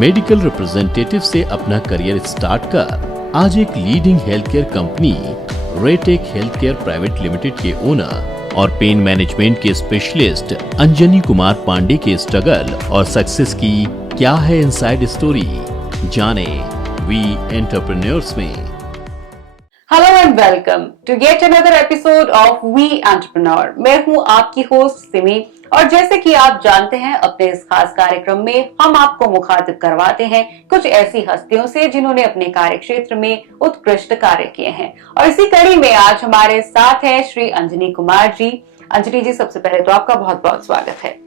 Medical representative से अपना career start कर आज एक leading health care company Retek health care private limited के ओनर और पेन मैनेजमेंट के स्पेशलिस्ट अंजनी कुमार पांडे के स्ट्रगल और सक्सेस की क्या है इनसाइड स्टोरी, जाने वी एंटरप्रेन्योर्स में। Hello and welcome to get another episode of we entrepreneur. मैं हूं आपकी होस्ट सिमी और जैसे कि आप जानते हैं अपने इस खास कार्यक्रम में हम आपको मुखातिब करवाते हैं कुछ ऐसी हस्तियों से जिन्होंने अपने कार्य क्षेत्र में उत्कृष्ट कार्य किए हैं। और इसी कड़ी में आज हमारे साथ हैं श्री अंजनी कुमार जी। अंजनी जी, सबसे पहले तो आपका बहुत बहुत स्वागत है।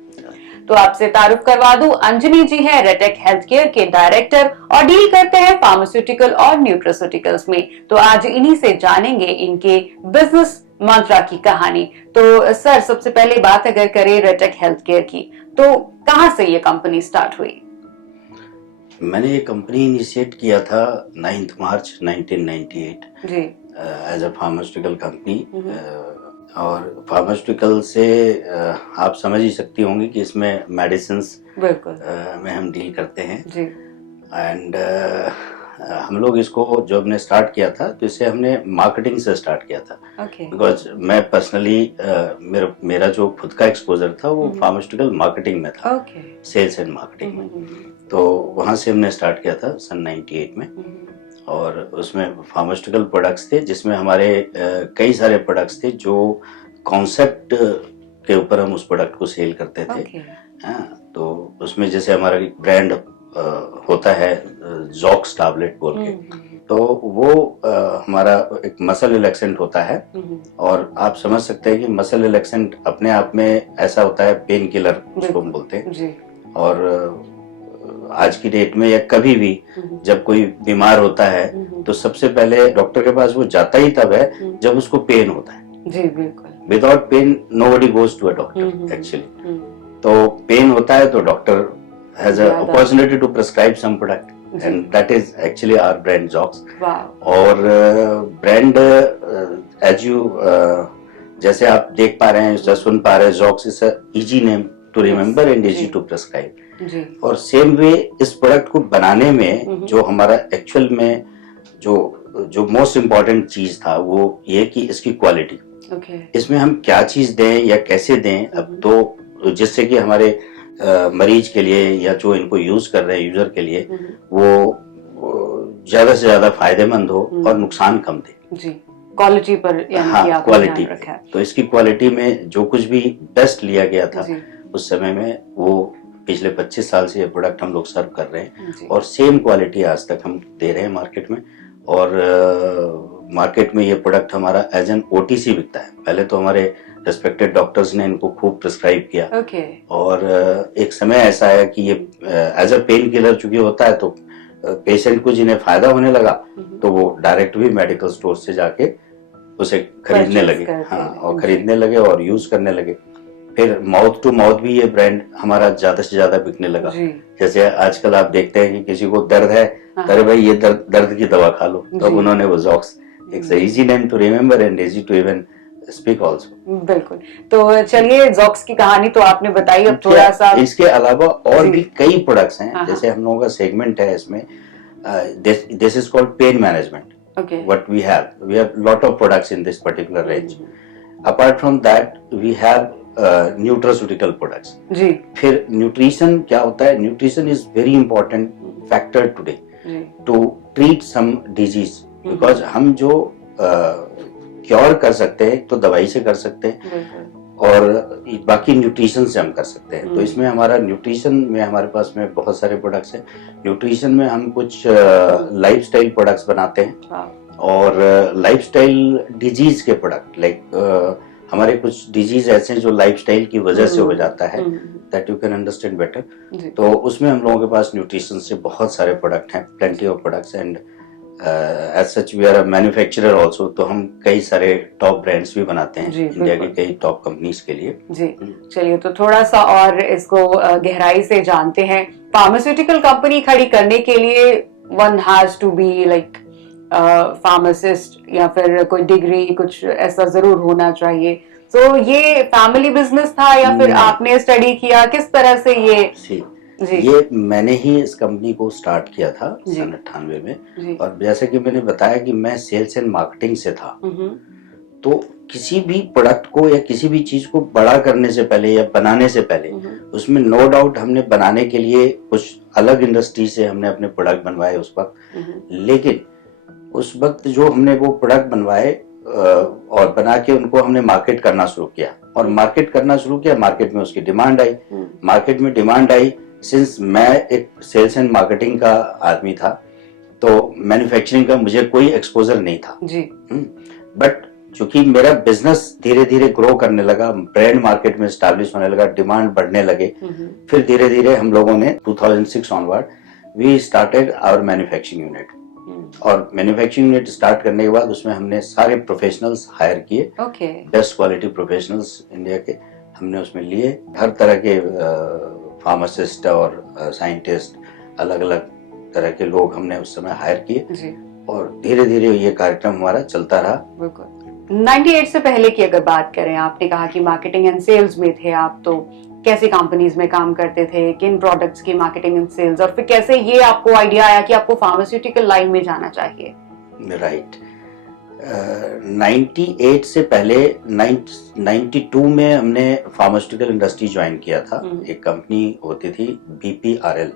तो आपसे तारुफ करवा दूं, अंजनी जी हैं रेटेक हेल्थ केयर के डायरेक्टर और डील करते हैं फार्मास्यूटिकल और न्यूट्रास्यूटिकल्स में। तो आज इन्हीं से जानेंगे इनके बिजनेस मंत्रा की कहानी। तो सर, सबसे पहले बात अगर करें रेटेक हेल्थ केयर की, तो कहां से ये कंपनी स्टार्ट हुई? मैंने ये कंपनी इनिशिएट किया था 9 मार्च 1998 जी एज अ फार्मास्यूटिकल कंपनी। और फार्मास्यूटिकल से आप समझ ही सकती होंगी कि इसमें मेडिसिन्स बिल्कुल में हम डील करते हैं। जी। एंड हम लोग इसको जो हमने स्टार्ट किया था तो इसे हमने मार्केटिंग से स्टार्ट किया था। ओके। बिकॉज मैं पर्सनली मेरा जो खुद का एक्सपोजर था वो फार्मास्यूटिकल मार्केटिंग में था। ओके। सेल्स एंड मार्केटिंग में। तो वहां से हमने स्टार्ट किया था सन 98 में। और उसमें फार्मास्यूटिकल प्रोडक्ट्स थे जिसमें हमारे कई सारे प्रोडक्ट्स थे जो कॉन्सेप्ट के ऊपर हम उस प्रोडक्ट को सेल करते थे। तो उसमें जैसे हमारा एक ब्रांड होता है जॉक्स टैबलेट बोल के, तो वो हमारा एक मसल रिलैक्सेंट होता है। और आप समझ सकते हैं कि मसल रिलैक्सेंट अपने आप में ऐसा होता है पेन किलर उसको हम बोलते हैं। और आज की डेट में या कभी भी जब कोई बीमार होता है तो सबसे पहले डॉक्टर के पास वो जाता ही तब है जब उसको पेन होता है। जी बिल्कुल। Without pain nobody goes to a doctor actually. तो पेन होता है तो doctor has a opportunity to prescribe some product and that is actually our brand Jox. और ब्रांड एज यू जैसे आप देख पा रहे हैं, सुन पा रहे हैं, Jox is a easy name to remember and easy to prescribe. और सेम वे इस प्रोडक्ट को बनाने में जो हमारा एक्चुअल में जो मोस्ट इम्पोर्टेंट चीज था वो ये कि इसकी क्वालिटी। इसमें हम क्या चीज दें या कैसे दें, अब तो जिससे कि हमारे मरीज के लिए या जो इनको यूज कर रहे हैं यूजर के लिए वो ज्यादा से ज्यादा फायदेमंद हो और नुकसान कम दे। जी, क्वालिटी पर क्वालिटी पे। तो इसकी क्वालिटी में जो कुछ भी बेस्ट लिया गया था उस समय में, वो पिछले 25 साल से ये प्रोडक्ट हम लोग सर्व कर रहे हैं और सेम क्वालिटी आज तक हम दे रहे हैं मार्केट में। और मार्केट में ये प्रोडक्ट हमारा एज एन ओटीसी बिकता है। पहले तो हमारे रेस्पेक्टेड डॉक्टर्स ने इनको खूब प्रिस्क्राइब किया। और एक समय ऐसा है कि ये एज अ पेन किलर चूंकि होता है तो पेशेंट को जिन्हें फायदा होने लगा तो वो डायरेक्ट भी मेडिकल स्टोर से जाके उसे खरीदने लगे। और खरीदने लगे और यूज करने लगे। फिर माउथ टू माउथ भी ये ब्रांड हमारा ज्यादा से ज्यादा बिकने लगा। जैसे आजकल आप देखते हैं कि किसी को दर्द है, अरे भाई ये दर्द की दवा खा लो, तो उन्होंने वो Jox, it's easy name to remember and easy to even speak also. बिल्कुल। तो चलिए, जॉक्स की कहानी तो आपने बताई, अब थोड़ा सा इसके अलावा और भी कई प्रोडक्ट्स हैं। जैसे हम लोगों का सेगमेंट है इसमें, this is called pain management. What we have lot of products in this particular range. Apart from that we have nutraceutical products. जी। फिर न्यूट्रिशन क्या होता है? Nutrition is very important factor today to treat some disease. Because हम जो cure कर सकते हैं तो दवाई से कर सकते हैं और बाकी न्यूट्रिशन से हम कर सकते हैं। तो इसमें हमारा न्यूट्रिशन में हमारे पास में बहुत सारे प्रोडक्ट्स हैं। न्यूट्रिशन में हम कुछ लाइफस्टाइल प्रोडक्ट्स बनाते हैं और लाइफस्टाइल डिजीज के प्रोडक्ट लाइक हमारे कुछ डिजीज ऐसे हैं जो लाइफस्टाइल की वजह से हो जाता है, that you can understand better. तो उसमें हम लोगों के पास न्यूट्रिशन से बहुत सारे प्रोडक्ट हैं, plenty of products. And as such we are a manufacturer also. तो हम कई सारे टॉप ब्रांड्स भी बनाते हैं इंडिया की कई टॉप कंपनीज के लिए। जी। चलिए, तो थोड़ा सा और इसको गहराई से जानते हैं। फार्मास्यूटिकल कंपनी खड़ी करने के लिए one has to be like pharmacist या फिर कोई डिग्री कुछ ऐसा जरूर होना चाहिए। तो ये फैमिली बिजनेस था या फिर आपने स्टडी किया, किस तरह से ये ये मैंने ही इस कंपनी को स्टार्ट किया था सन 98 में। और जैसे कि मैंने बताया कि मैं सेल्स एंड मार्केटिंग से था, तो किसी भी प्रोडक्ट को या किसी भी चीज को बड़ा करने से पहले या बनाने से पहले उसमें नो डाउट हमने बनाने के लिए कुछ अलग इंडस्ट्री से हमने अपने प्रोडक्ट बनवाए उस वक्त। लेकिन उस वक्त जो हमने वो प्रोडक्ट बनवाए और बना के उनको हमने मार्केट करना शुरू किया, और मार्केट करना शुरू किया, मार्केट में उसकी डिमांड आई। मार्केट में डिमांड आई, सिंस मैं एक सेल्स एंड मार्केटिंग का आदमी था तो मैन्युफैक्चरिंग का मुझे कोई एक्सपोजर नहीं था जी। बट चूंकि मेरा बिजनेस धीरे धीरे ग्रो करने लगा, ब्रांड मार्केट में स्टैब्लिश होने लगा, डिमांड बढ़ने लगे, फिर धीरे धीरे हम लोगों ने 2006 onward we started our manufacturing unit. और मैन्युफैक्चरिंग यूनिट स्टार्ट करने के बाद उसमें हमने सारे प्रोफेशनल्स हायर किए, बेस्ट क्वालिटी प्रोफेशनल्स इंडिया के हमने उसमें लिए। हर तरह के फार्मासिस्ट और साइंटिस्ट, अलग अलग तरह के लोग हमने उस समय हायर किए, और धीरे धीरे ये कार्यक्रम हमारा चलता रहा। 98 से पहले की अगर बात करें, आपने कहा कि मार्केटिंग एंड सेल्स में थे आप, तो कैसी कंपनीज में काम करते थे, किन प्रोडक्ट्स की मार्केटिंग एंड सेल्स, और फिर कैसे ये आपको आइडिया आया कि आपको फार्मास्यूटिकल लाइन में जाना चाहिए? राइट। 98 से पहले 92 में हमने फार्मास्यूटिकल इंडस्ट्री ज्वाइन किया था। एक कंपनी होती थी BPRL,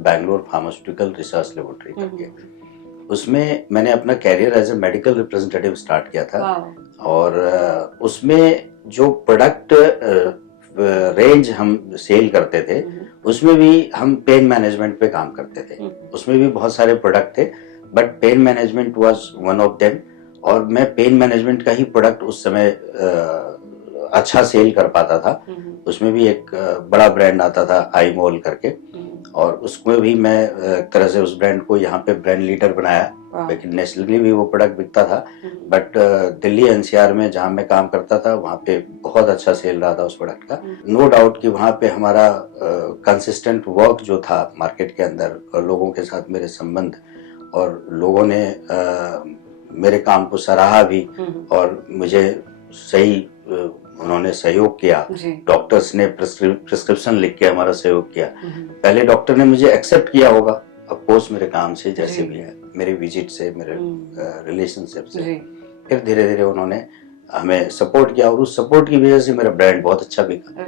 Bangalore pharmaceutical research laboratory करके। उसमें मैंने अपना career as a medical representative start किया था। और उसमें जो प्रोडक्ट रेंज हम सेल करते थे उसमें भी हम पेन मैनेजमेंट पे काम करते थे। उसमें भी बहुत सारे प्रोडक्ट थे, but pain management was one of them. और मैं पेन मैनेजमेंट का ही प्रोडक्ट उस समय अच्छा सेल कर पाता था। उसमें भी एक बड़ा ब्रांड आता था आईमोल करके, और उसमें भी मैं एक तरह से उस ब्रांड को यहाँ पे ब्रांड लीडर बनाया, लेकिन नेशनली भी वो प्रोडक्ट बिकता था। बट दिल्ली NCR में जहाँ मैं काम करता था वहाँ पे बहुत अच्छा सेल रहा था उस प्रोडक्ट का। नो डाउट कि वहाँ पे हमारा कंसिस्टेंट वर्क जो था मार्केट के अंदर, और लोगों के साथ मेरे संबंध, और लोगों ने मेरे काम को सराहा भी, और मुझे सही उन्होंने सहयोग किया। डॉक्टर्स ने प्रिस्क्रिप्शन लिख के हमारा सहयोग किया। पहले डॉक्टर ने मुझे एक्सेप्ट किया होगा, अफकोर्स मेरे काम से, जैसे भी है, मेरे विजिट से, मेरे रिलेशनशिप से। फिर धीरे धीरे उन्होंने हमें सपोर्ट किया, और उस सपोर्ट की वजह से मेरा ब्रांड बहुत अच्छा बिका।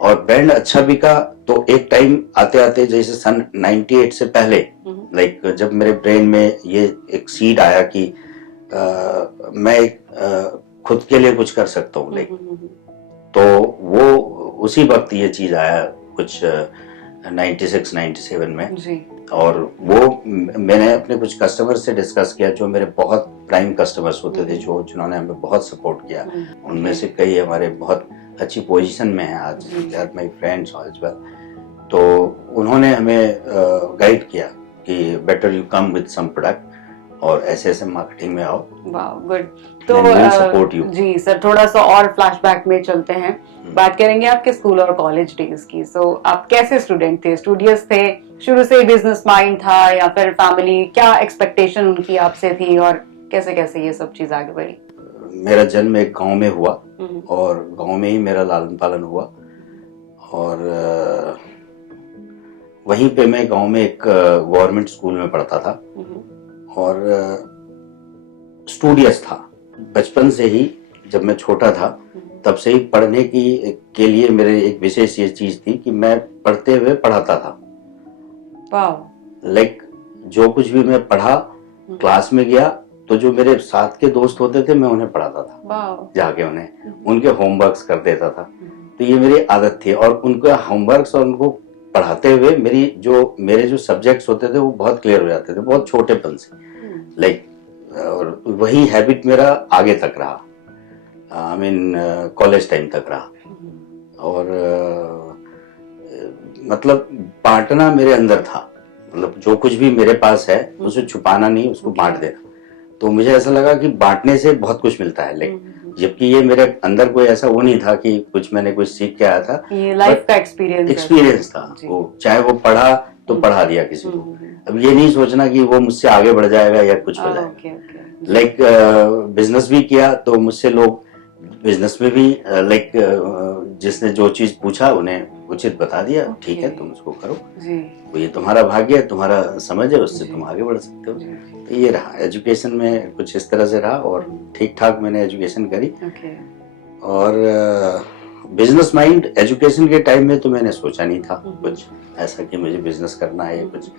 और ब्रांड अच्छा बिका तो एक टाइम आते आते, जैसे सन 98 से पहले, लाइक जब मेरे ब्रेन में ये एक सीड आया कि मैं खुद के लिए कुछ कर सकता हूँ, लाइक, तो वो उसी वक्त ये चीज आया कुछ 96-97 में जी। और वो मैंने अपने कुछ कस्टमर्स से डिस्कस किया जो मेरे बहुत प्राइम कस्टमर्स होते थे, जो जिन्होंने हमें बहुत सपोर्ट किया। उनमें से कई हमारे बहुत अच्छी पोजीशन में हैं आज, they are my friends as well. तो उन्होंने हमें गाइड किया कि better you come with some product और ऐसे मार्केटिंग में आओ। वाह, गुड। तो जी सर, थोड़ा सा और फ्लैशबैक में चलते हैं, बात करेंगे आपके स्कूल और कॉलेज डेज की। सो आप कैसे स्टूडेंट थे, स्टूडियस थे, शुरू से बिजनेस माइंड था, या फिर फैमिली, क्या एक्सपेक्टेशन उनकी आपसे थी, और कैसे कैसे ये सब चीज आगे बढ़ी? मेरा जन्म एक गांव में हुआ, और गांव में ही मेरा लालन पालन हुआ, और वहीं पे मैं गांव में एक गवर्नमेंट स्कूल में पढ़ता था, और स्टूडियस था बचपन से ही। जब मैं छोटा था तब से ही पढ़ने के लिए मेरे एक विशेष ये चीज थी कि मैं पढ़ते हुए पढ़ाता था। लाइक जो कुछ भी मैं पढ़ा, क्लास में गया तो जो मेरे साथ के दोस्त होते थे मैं उन्हें पढ़ाता था, जाके उन्हें उनके होमवर्क्स कर देता था। तो ये मेरी आदत थी, और उनका होमवर्क्स और उनको पढ़ाते हुए मेरे जो सब्जेक्ट्स होते थे वो बहुत क्लियर हो जाते थे, बहुत छोटेपन से, लाइक। और वही हैबिट मेरा आगे तक रहा, आई मीन कॉलेज टाइम तक रहा। और मतलब बांटना मेरे अंदर था, मतलब जो कुछ भी मेरे पास है उसे छुपाना नहीं, उसको बांट देना। तो मुझे ऐसा लगा कि बांटने से बहुत कुछ मिलता है, लाइक, जबकि ये मेरे अंदर कोई ऐसा वो नहीं था कि कुछ मैंने कुछ सीख के आया था, ये लाइफ का एक्सपीरियंस था। वो चाहे वो पढ़ा तो पढ़ा दिया किसी को। अब ये नहीं सोचना कि वो मुझसे आगे बढ़ जाएगा या कुछ हो जाएगा। लाइक बिजनेस भी किया तो मुझसे लोग बिजनेस में भी लाइक जिसने जो चीज पूछा उन्हें उचित बता दिया, ठीक है तुम उसको करो, जी। तो ये तुम्हारा भाग्य है, तुम्हारा समझ है, उससे तुम आगे बढ़ सकते हो। तो ये रहा एजुकेशन में कुछ इस तरह से रहा, और ठीक ठाक मैंने एजुकेशन करी। और बिजनेस माइंड एजुकेशन के टाइम में तो मैंने सोचा नहीं था कुछ ऐसा कि मुझे बिजनेस करना है कुछ।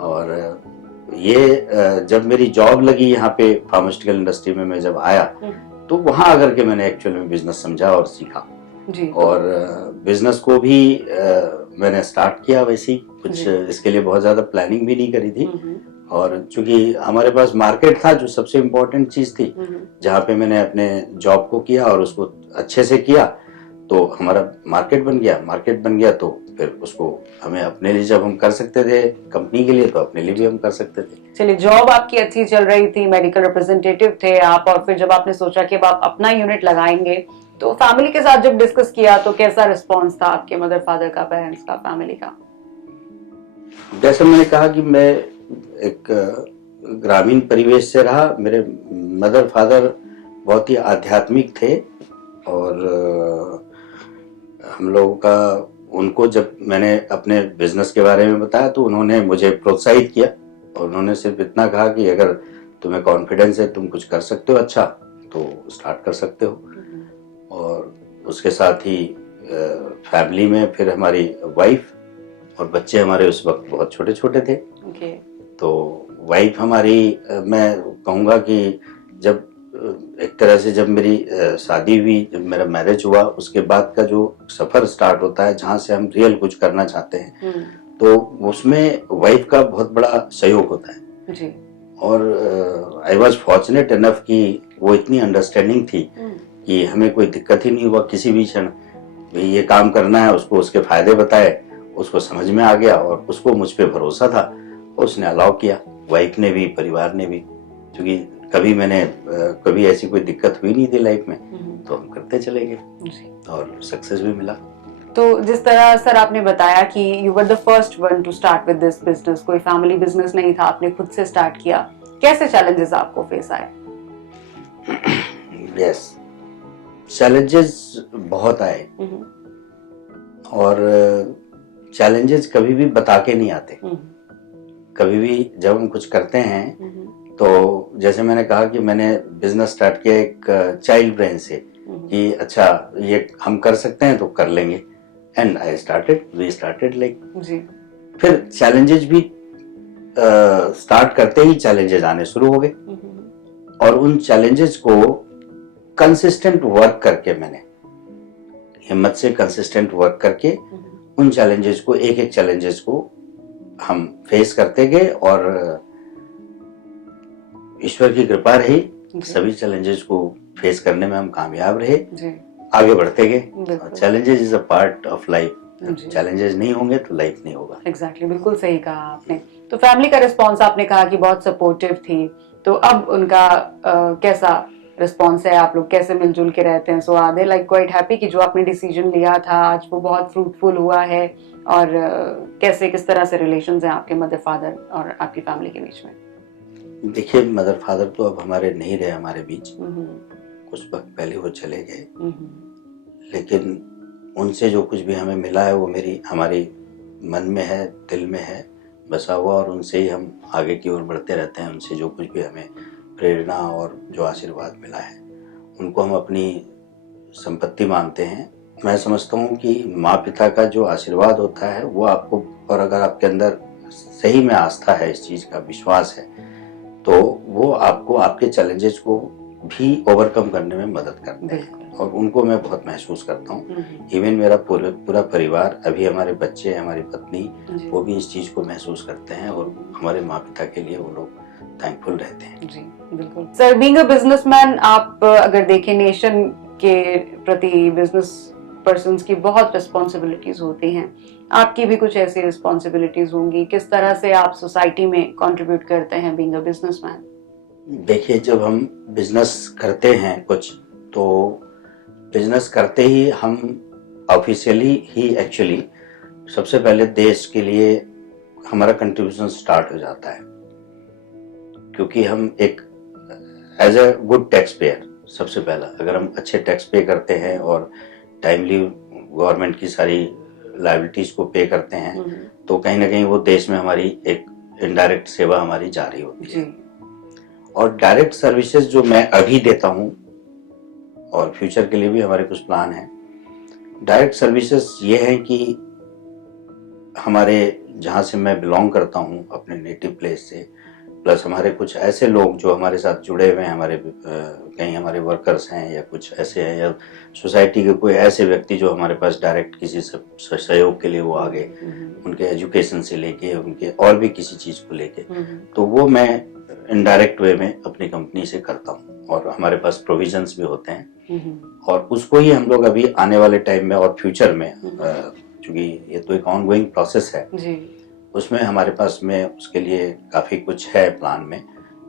और ये जब मेरी जॉब लगी यहाँ पे फार्मास्यूटिकल इंडस्ट्री में, मैं जब आया तो वहां आकर के मैंने एक्चुअल में बिजनेस समझा और सीखा जी। और बिजनेस को भी मैंने स्टार्ट किया वैसे ही कुछ, इसके लिए बहुत ज्यादा प्लानिंग भी नहीं करी थी। और चूंकि हमारे पास मार्केट था जो सबसे इम्पोर्टेंट चीज थी, जहाँ पे मैंने अपने जॉब को किया और उसको अच्छे से किया, तो हमारा मार्केट बन गया तो फिर उसको हमें अपने लिए जब हम कर सकते थे, कंपनी के लिए तो अपने लिए भी हम कर सकते थे। चलिए, जॉब आपकी अच्छी चल रही थी, मेडिकल रिप्रेजेंटेटिव थे आप, और फिर जब आपने सोचा कि अब आप अपना यूनिट लगाएंगे, तो फैमिली के साथ जब डिस्कस किया तो कैसा रिस्पॉन्स था आपके मदर फादर का, पेरेंट्स का, फैमिली का? जैसे मैंने कहा कि मैं एक ग्रामीण परिवेश से रहा, मेरे मदर फादर बहुत ही आध्यात्मिक थे, और हम लोगों का, उनको जब मैंने अपने बिजनेस के बारे में बताया तो उन्होंने मुझे प्रोत्साहित किया, और उन्होंने सिर्फ इतना कहा कि अगर तुम्हें कॉन्फिडेंस है, तुम कुछ कर सकते हो अच्छा, तो स्टार्ट कर सकते हो। और उसके साथ ही फैमिली में फिर हमारी वाइफ और बच्चे हमारे उस वक्त बहुत छोटे छोटे थे। तो वाइफ हमारी, मैं कहूँगा कि जब एक तरह से जब मेरी शादी हुई, जब मेरा मैरिज हुआ, उसके बाद का जो सफर स्टार्ट होता है जहाँ से हम रियल कुछ करना चाहते हैं, तो उसमें वाइफ का बहुत बड़ा सहयोग होता है जी। और आई वॉज फॉर्चुनेट इनफ कि वो इतनी अंडरस्टैंडिंग थी कि हमें कोई दिक्कत ही नहीं हुआ किसी भी क्षण। ये काम करना है, उसको उसके फायदे बताए, उसको समझ में आ गया, और उसको मुझ पे भरोसा था, उसने अलाउ किया, वाइफ ने भी, परिवार ने भी। क्योंकि कभी ऐसी कोई दिक्कत हुई नहीं थी लाइफ में, तो हम करते चले गए और सक्सेस भी मिला। तो जिस तरह सर आपने बताया कि you were the first one two start with this business, कोई फैमिली बिजनेस नहीं था, आपने खुद से स्टार्ट किया, कैसे चैलेंजेस आपको फेस आए? यस, चैलेंजेस बहुत आए, और चैलेंजेस कभी भी बता के नहीं आते। कभी भी जब हम कुछ करते हैं, तो जैसे मैंने कहा कि मैंने बिजनेस स्टार्ट किया एक चाइल्ड ब्रेन से कि अच्छा ये हम कर सकते हैं तो कर लेंगे, एंड वी स्टार्टेड लाइक। फिर चैलेंजेस भी स्टार्ट करते ही चैलेंजेस आने शुरू हो गए, और उन चैलेंजेस को कंसिस्टेंट वर्क करके, मैंने हिम्मत से कंसिस्टेंट वर्क करके उन चैलेंजेस को, एक एक चैलेंजेस को हम फेस करते गए, और ईश्वर की कृपा रही, सभी चैलेंजेस को फेस करने में हम कामयाब रहे, आगे बढ़ते गए। Challenges is a part of life, challenges नहीं होंगे तो लाइफ नहीं होगा। एग्जैक्टली, बिल्कुल सही कहा आपने। तो फैमिली का रिस्पॉन्स आपने कहा कि बहुत सपोर्टिव थी, तो अब उनका कैसा रिस्पॉन्स है? आप लोग कैसे मिलजुल के रहते हैं? So are they like quite happy कि जो आपने डिसीजन लिया था आज वो बहुत फ्रूटफुल हुआ है? और कैसे, किस तरह से रिलेशंस हैं आपके मदर फादर और आपकी फैमिली के बीच में? देखिए, मदर फादर तो अब हमारे नहीं रहे हमारे बीच, कुछ वक्त पहले वो चले गए, लेकिन उनसे जो कुछ भी हमें मिला है वो हमारी मन में है, दिल में है बसा हुआ, और उनसे ही हम आगे की ओर बढ़ते रहते हैं। उनसे जो कुछ भी हमें प्रेरणा और जो आशीर्वाद मिला है, उनको हम अपनी संपत्ति मानते हैं। मैं समझता हूँ कि माँ पिता का जो आशीर्वाद होता है वो आपको, और अगर आपके अंदर सही में आस्था है, इस चीज का विश्वास है, तो वो आपको आपके चैलेंजेस को भी ओवरकम करने में मदद करते हैं, और उनको मैं बहुत महसूस करता हूँ। इवन मेरा पूरा परिवार, अभी हमारे बच्चे, हमारी पत्नी, वो भी इस चीज को महसूस करते हैं, और हमारे माँ पिता के लिए वो लोग थैंकफुल रहते हैं। जी बिल्कुल। सर, बीइंग अ बिजनेसमैन, आप अगर देखें नेशन के प्रति बिजनेस पर्सन्स की बहुत रिस्पॉन्सिबिलिटीज होती हैं, आपकी भी कुछ ऐसी रिस्पॉन्सिबिलिटीज होंगी। किस तरह से आप सोसाइटी में कंट्रीब्यूट करते हैं बीइंग अ बिजनेसमैन? देखिए, जब हम बिजनेस करते हैं कुछ, तो बिजनेस करते ही हम ऑफिशियली ही एक्चुअली सबसे पहले देश के लिए हमारा कंट्रीब्यूशन स्टार्ट हो जाता है, क्योंकि हम एक as a good tax payer, सबसे पहला अगर हम अच्छे टैक्स पे करते हैं और टाइमली गवर्नमेंट की सारी लायबिलिटीज को पे करते हैं, तो कहीं ना कहीं वो देश में हमारी एक इनडायरेक्ट सेवा हमारी जारी होती है। और डायरेक्ट सर्विसेज जो मैं अभी देता हूँ और फ्यूचर के लिए भी हमारे कुछ प्लान हैं। डायरेक्ट सर्विसेज ये हैं कि हमारे जहाँ से मैं बिलोंग करता हूँ अपने नेटिव प्लेस से, प्लस हमारे कुछ ऐसे लोग जो हमारे साथ जुड़े हुए हैं, हमारे कहीं हमारे वर्कर्स हैं या कुछ ऐसे हैं, या सोसाइटी के कोई ऐसे व्यक्ति जो हमारे पास डायरेक्ट किसी से सहयोग के लिए वो आ गए, उनके एजुकेशन से लेके उनके और भी किसी चीज को लेके, तो वो मैं इनडायरेक्ट वे में अपनी कंपनी से करता हूँ और हमारे पास प्रोविजंस भी होते हैं और उसको ही हम लोग अभी आने वाले टाइम में और फ्यूचर में, क्योंकि ये तो एक ऑनगोइंग प्रोसेस है जी। उसमें हमारे पास में उसके लिए काफी कुछ है प्लान में,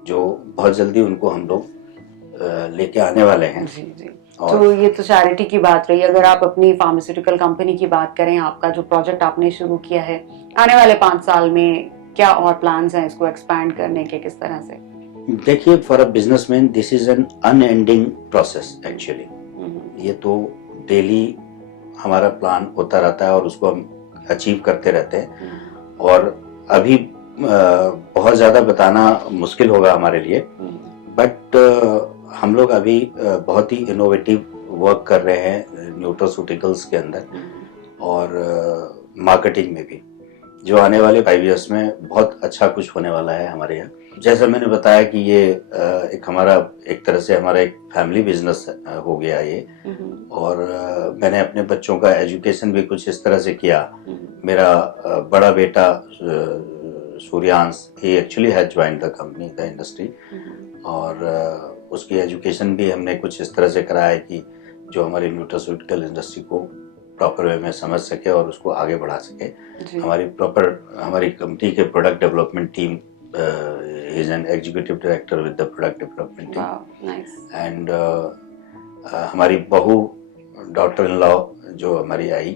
जो बहुत जल्दी उनको हम लोग लेके आने वाले हैं जी जी। तो ये तो चैरिटी की बात रही। अगर आप अपनी फार्मास्यूटिकल कंपनी की बात करें, आपका जो प्रोजेक्ट आपने शुरू किया है, आने वाले 5 साल में क्या और प्लान्स हैं इसको एक्सपैंड करने के, किस तरह से? देखिए, for a businessman this is an unending process actually. ये तो डेली हमारा प्लान होता रहता है और उसको हम अचीव करते रहते हैं। और अभी बहुत ज्यादा बताना मुश्किल होगा हमारे लिए, बट हम लोग अभी बहुत ही इनोवेटिव वर्क कर रहे हैं न्यूट्रास्यूटिकल्स के अंदर और मार्केटिंग में भी, जो आने वाले 5 इयर्स में बहुत अच्छा कुछ होने वाला है हमारे यहाँ। जैसा मैंने बताया कि ये एक हमारा एक तरह से हमारा एक फैमिली बिजनेस हो गया ये, और मैंने अपने बच्चों का एजुकेशन भी कुछ इस तरह से किया। मेरा बड़ा बेटा Suryansh, he actually has joined the company, the industry, और उसकी एजुकेशन भी हमने कुछ इस तरह से कराया कि जो हमारी न्यूट्रास्यूटिकल इंडस्ट्री को प्रॉपर वे में समझ सके और उसको आगे बढ़ा सके। हमारी कंपनी के product development team, he is an executive director with the product development team. Wow, nice. And हमारी बहू डॉटर इन लॉ जो हमारी आई,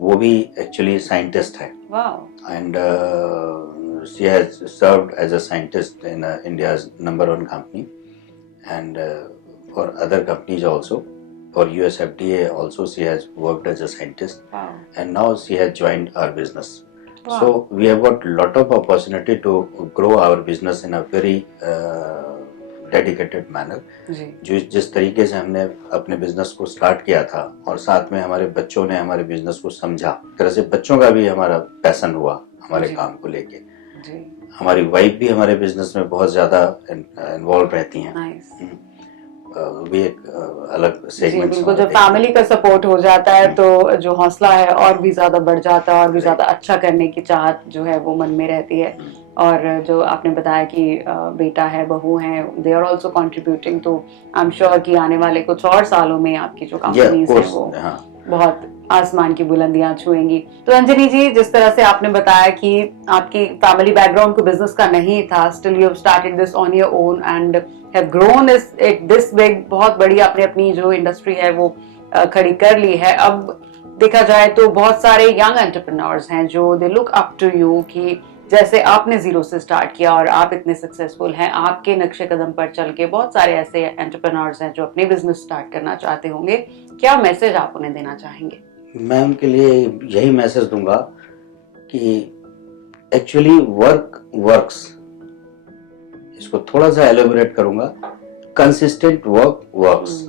वो भी एक्चुअली साइंटिस्ट है। Wow. And she has served as a scientist in India's #1 company and for other companies also. For US FDA also she has worked as a scientist. Wow. And now she has joined our business. Wow. So we have got lot of opportunity to grow our business in a very dedicated manner. जो जिस तरीके से हमने अपने business को start किया था और साथ में हमारे बच्चों ने हमारे बिजनेस को समझा, तरह से बच्चों का भी हमारा पैशन हुआ हमारे काम को लेके। हमारी वाइफ भी हमारे बिजनेस में बहुत ज्यादा इन्वॉल्व रहती हैं। भी एक अलग सेगमेंट। बिल्कुल, जब फैमिली का सपोर्ट हो जाता है तो जो हौसला है और भी ज्यादा बढ़ जाता है और भी ज्यादा अच्छा करने की चाहत जो है वो मन में रहती है। और जो आपने बताया कि बेटा है, बहू है, दे आर ऑल्सो कॉन्ट्रीब्यूटिंग, तो आई एम श्योर कि आने वाले कुछ और सालों में आपकी जो कंपनीज है वो बहुत आसमान की बुलंदियां छुएंगी। तो अंजनी जी, जिस तरह से आपने बताया कि आपकी फैमिली बैकग्राउंड को बिजनेस का नहीं था, still you have started this on your own and have grown this big, बहुत बड़ी आपने अपनी जो इंडस्ट्री है वो खड़ी कर ली है। अब देखा जाए तो बहुत सारे यंग एंटरप्रेन्योर्स हैं जो they look up to you, कि जैसे आपने जीरो से स्टार्ट किया और आप इतने सक्सेसफुल हैं, आपके नक्शे कदम पर चल के बहुत सारे ऐसे एंटरप्रेन्योर्स हैं जो अपने बिजनेस स्टार्ट करना चाहते होंगे। क्या मैसेज आप उन्हें देना चाहेंगे? मैं उनके लिए यही मैसेज दूंगा कि एक्चुअली वर्क वर्क्स, इसको थोड़ा सा एलेबोरेट करूंगा, कंसिस्टेंट वर्क वर्क्स।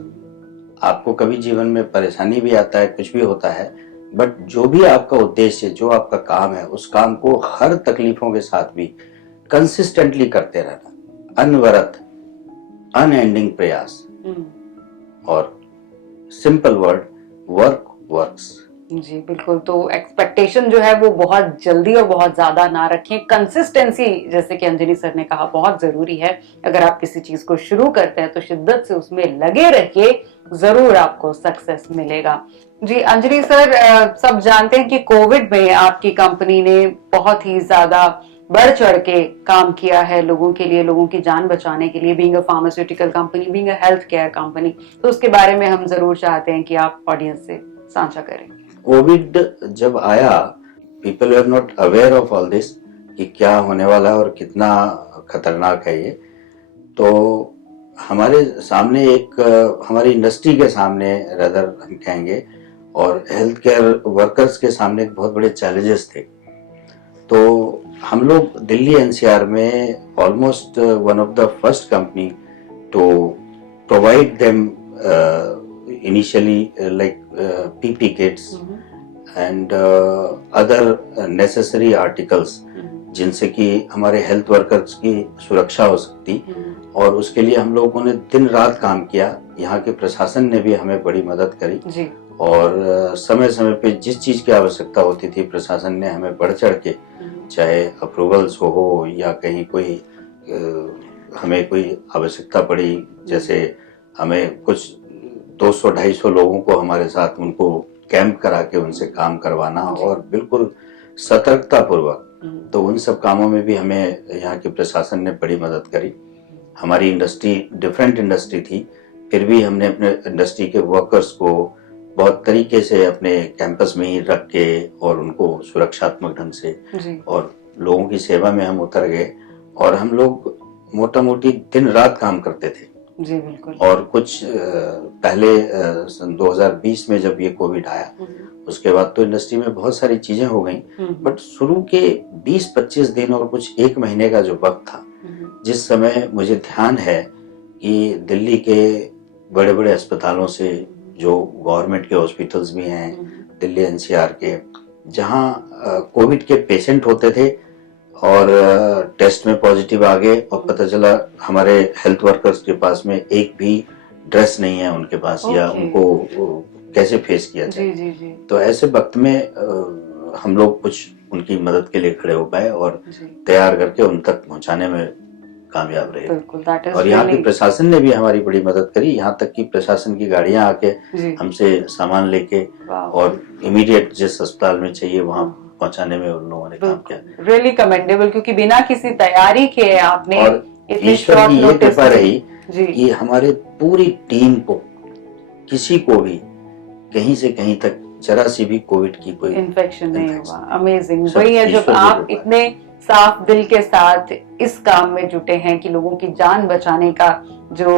आपको कभी जीवन में परेशानी भी आता है, कुछ भी होता है, बट जो भी आपका उद्देश्य, जो आपका काम है, उस काम को हर तकलीफों के साथ भी कंसिस्टेंटली करते रहना, अनवरत, अनएंडिंग प्रयास, और सिंपल वर्ड, वर्क वर्क्स। जी बिल्कुल। तो एक्सपेक्टेशन जो है वो बहुत जल्दी और बहुत ज्यादा ना रखें। कंसिस्टेंसी, जैसे कि अंजनी सर ने कहा, बहुत जरूरी है। अगर आप किसी चीज को शुरू करते हैं तो शिद्दत से उसमें लगे रहिए, जरूर आपको सक्सेस मिलेगा। जी अंजनी सर, सब जानते हैं कि कोविड में आपकी कंपनी ने बहुत ही ज्यादा बढ़ चढ़ के काम किया है लोगों के लिए, लोगों की जान बचाने के लिए, being a pharmaceutical company, being a health care company. तो उसके बारे में हम जरूर चाहते हैं कि आप ऑडियंस से साझा करें। कोविड जब आया, people were not aware of all this, कि क्या होने वाला है और कितना खतरनाक है ये। तो हमारे सामने एक, हमारी इंडस्ट्री के सामने रदर हम कहेंगे, और हेल्थ केयर वर्कर्स के सामने एक बहुत बड़े चैलेंजेस थे। तो हम लोग दिल्ली एनसीआर में almost one of the first company to provide them initially like PP kits and other necessary articles, जिनसे कि हमारे हेल्थ वर्कर्स की सुरक्षा हो सकती। और उसके लिए हम लोगों ने दिन रात काम किया। यहाँ के प्रशासन ने भी हमें बड़ी मदद करी जी। और समय समय पे जिस चीज की आवश्यकता होती थी प्रशासन ने हमें बढ़ चढ़ के, चाहे अप्रूवल्स हो या कहीं कोई हमें कोई आवश्यकता पड़ी, जैसे हमें कुछ 200-250 लोगों को हमारे साथ उनको कैंप करा के उनसे काम करवाना और बिल्कुल सतर्कता पूर्वक, तो उन सब कामों में भी हमें यहाँ के प्रशासन ने बड़ी मदद करी। हमारी इंडस्ट्री डिफरेंट इंडस्ट्री थी, फिर भी हमने अपने इंडस्ट्री के वर्कर्स को बहुत तरीके से अपने कैंपस में ही रख के और उनको सुरक्षात्मक ढंग से और लोगों की सेवा में हम उतर गए। और हम लोग मोटा मोटी दिन रात काम करते थे जी, बिल्कुल। और कुछ पहले 2020 में जब ये कोविड आया, उसके बाद तो इंडस्ट्री में बहुत सारी चीजें हो गई, बट शुरू के 20-25 दिन और कुछ 1 महीने का जो वक्त था, जिस समय मुझे ध्यान है कि दिल्ली के बड़े बड़े अस्पतालों से, जो गवर्नमेंट के हॉस्पिटल्स भी हैं दिल्ली एनसीआर के, जहाँ कोविड के पेशेंट होते थे और टेस्ट में पॉजिटिव आ गए और पता चला हमारे हेल्थ वर्कर्स के पास में एक भी ड्रेस नहीं है उनके पास, या उनको कैसे फेस किया जाए। जी, जी। तो ऐसे वक्त में हम लोग कुछ उनकी मदद के लिए खड़े हो पाए और तैयार करके उन तक पहुंचाने में कामयाब रहे। और यहाँ के प्रशासन ने भी हमारी बड़ी मदद करी, यहाँ तक कि प्रशासन की गाड़ियां आके हमसे सामान लेके और इमीडिएट जिस अस्पताल में चाहिए वहाँ पहुंचाने में उन लोगों ने काम किया। रियली कमेंडेबल, क्योंकि बिना किसी तैयारी के आपने ईश्वर की ये कृपा रही कि हमारे पूरी टीम को, किसी को भी कहीं से कहीं तक जरा सी भी कोविड की कोई इन्फेक्शन नहीं हुआ। अमेजिंग। वही है जब आप इतने साफ दिल के साथ इस काम में जुटे हैं कि लोगों की जान बचाने का जो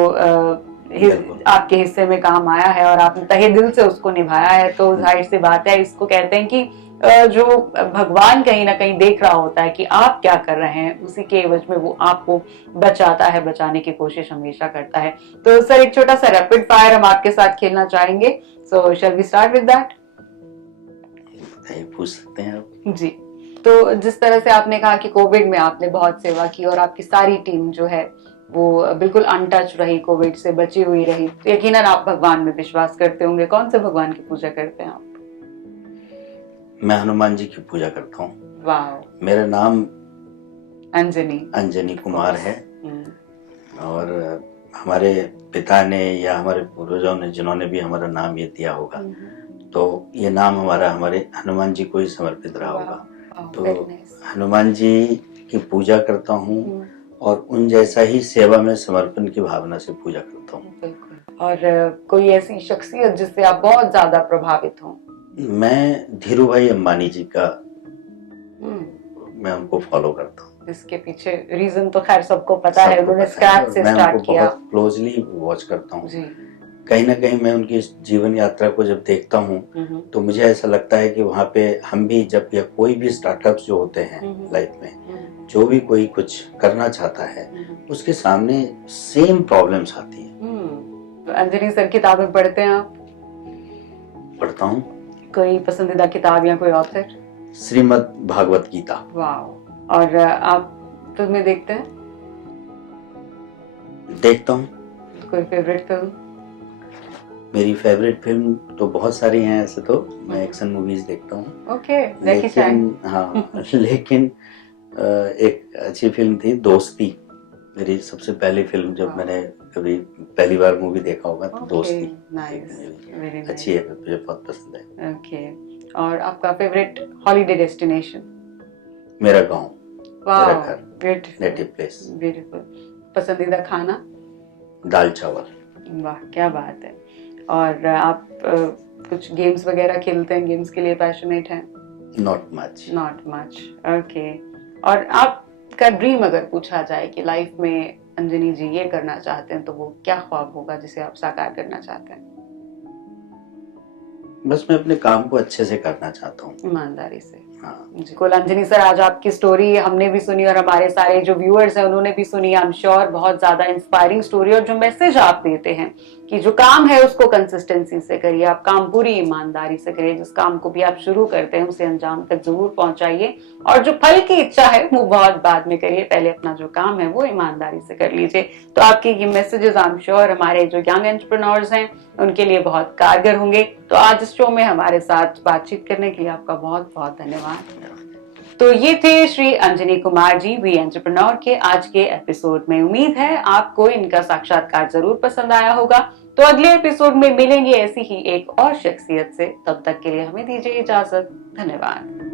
आपके हिस्से में काम आया है और आपने तहे दिल से उसको निभाया है, तो जाहिर सी बात है, इसको कहते हैं कि जो भगवान कहीं ना कहीं देख रहा होता है कि आप क्या कर रहे हैं, उसी के एवज में वो आपको बचाता है, बचाने की कोशिश हमेशा करता है। तो सर, एक छोटा सा रैपिड फायर हम आपके साथ खेलना चाहेंगे, so shall we start with that? पूछ सकते हैं आप जी। तो जिस तरह से आपने कहा कि कोविड में आपने बहुत सेवा की और आपकी सारी टीम जो है वो बिल्कुल अनटच रही, कोविड से बची हुई रही, तो यकीनन आप भगवान में विश्वास करते होंगे। कौन से भगवान की पूजा करते हैं आप? मैं हनुमान जी की पूजा करता हूँ। वाह। मेरा नाम अंजनी कुमार है और हमारे पिता ने या हमारे पूर्वजों ने, जिन्होंने भी हमारा नाम ये दिया होगा, तो ये नाम हमारे हनुमान जी को ही समर्पित रहा होगा। तो हनुमान जी की पूजा करता हूँ और उन जैसा ही सेवा में समर्पण की भावना से पूजा करता हूँ। और कोई ऐसी शख्सियत जिससे आप बहुत ज्यादा प्रभावित हो? मैं धीरू भाई अंबानी जी का मैं उनको फॉलो करता हूँ। इसके पीछे रीजन तो खैर सबको पता है, उन्होंने स्क्रैच से स्टार्ट किया। मैं उनको बहुत क्लोजली वॉच करता हूँ। कहीं ना कहीं मैं उनकी जीवन यात्रा को जब देखता हूँ तो मुझे ऐसा लगता है कि वहाँ पे हम भी जब, या कोई भी स्टार्टअप्स जो होते हैं लाइफ में, जो भी कोई कुछ करना चाहता है उसके सामने सेम प्रॉब्लम्स आती हैं। तो अंजनी सर, किताबें पढ़ते हैं आप? पढ़ता हूँ। कोई पसंदीदा किताब या कोई ऑथर? श्रीमद् भागवत गीता। वाह। और आप फिल्में देखते हैं? देखता हूँ। कोई फेवरेट फिल्म? मेरी फेवरेट फिल्म तो बहुत सारी हैं, ऐसे तो मैं एक्शन मूवीज देखता हूँ। ओके, लेकिन एक अच्छी फिल्म थी दोस्ती, मेरी सबसे पहली फिल्म, जब मैंने कभी पहली बार मूवी देखा होगा तो दोस्ती। अच्छी है, मुझे बहुत पसंद है। ओके। और आपका फेवरेट हॉलीडे डेस्टिनेशन? मेरा गांव, मेरा घर, नेटिव प्लेस। ब्यूटीफुल। पसंदीदा खाना? दाल चावल। वाह, क्या बात है। और आप कुछ गेम्स वगैरह खेलते हैं? गेम्स के लिए पैशनेट हैं? Not much. ओके। और आपका ड्रीम अगर पूछा जाए कि लाइफ में अंजनी जी ये करना चाहते हैं, तो वो क्या ख्वाब होगा जिसे आप साकार करना चाहते हैं? बस मैं अपने काम को अच्छे से करना चाहता हूँ, ईमानदारी से। हाँ। बिल्कुल अंजनी सर, आज आपकी स्टोरी हमने भी सुनी और हमारे सारे जो व्यूअर्स हैं उन्होंने भी सुनी। आई एम श्योर बहुत ज्यादा इंस्पायरिंग स्टोरी, और जो मैसेज आप देते हैं कि जो काम है उसको कंसिस्टेंसी से करिए, आप काम पूरी ईमानदारी से करिए, जिस काम को भी आप शुरू करते हैं उसे अंजाम तक जरूर पहुंचाइए, और जो फल की इच्छा है वो बहुत बाद में करिए, पहले अपना जो काम है वो ईमानदारी से कर लीजिए। तो आपके ये मैसेजेस आई एम श्योर हमारे जो यंग एंटरप्रेन्योर्स हैं उनके लिए बहुत कारगर होंगे। तो आज इस शो में हमारे साथ बातचीत करने के लिए आपका बहुत बहुत धन्यवाद। तो ये थे श्री अंजनी कुमार जी, वी एंटरप्रेन्योर के आज के एपिसोड में। उम्मीद है आपको इनका साक्षात्कार जरूर पसंद आया होगा। तो अगले एपिसोड में मिलेंगे ऐसी ही एक और शख्सियत से। तब तक के लिए हमें दीजिए इजाजत। धन्यवाद।